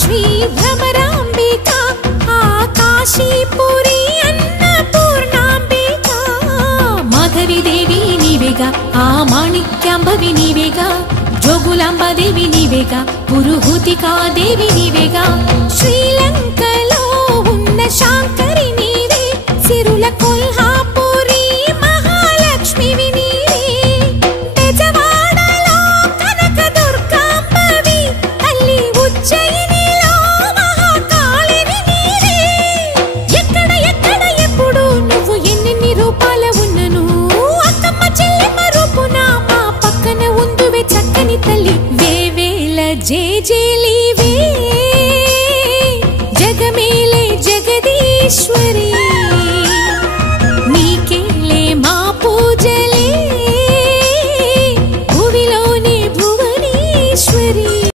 శ్రీ భ్రమరాంబిక ఆకాశీపురి అన్నపూర్ణాంబిక మాధవిదేవి నీవేగా ఆ మాణిక్యాంబవి నీవేగా జోగులాంబాదేవి నీవేగా పురుహూతికాదేవి నీవేగా శ్రీలంకలో ఉన్న శాంకరి నీవే సిరుల కొల్హాపురి మహాలక్ష్మివి నీవే బెజవాడలో కనకదుర్గాంబవి తల్లి ఉజ్జయినిలో మహాకాళివి నీవే ఎక్కడ ఎక్కడ ఎప్పుడు నువ్వు ఎన్నెన్ని రూపాల ఉన్నను అక్కమ్మ చెల్లెమ్మ రూపున మా పక్కన ఉందువే చక్కని తల్లి వేవేల జేజేలివే జగమేలే జగదీశ్వరి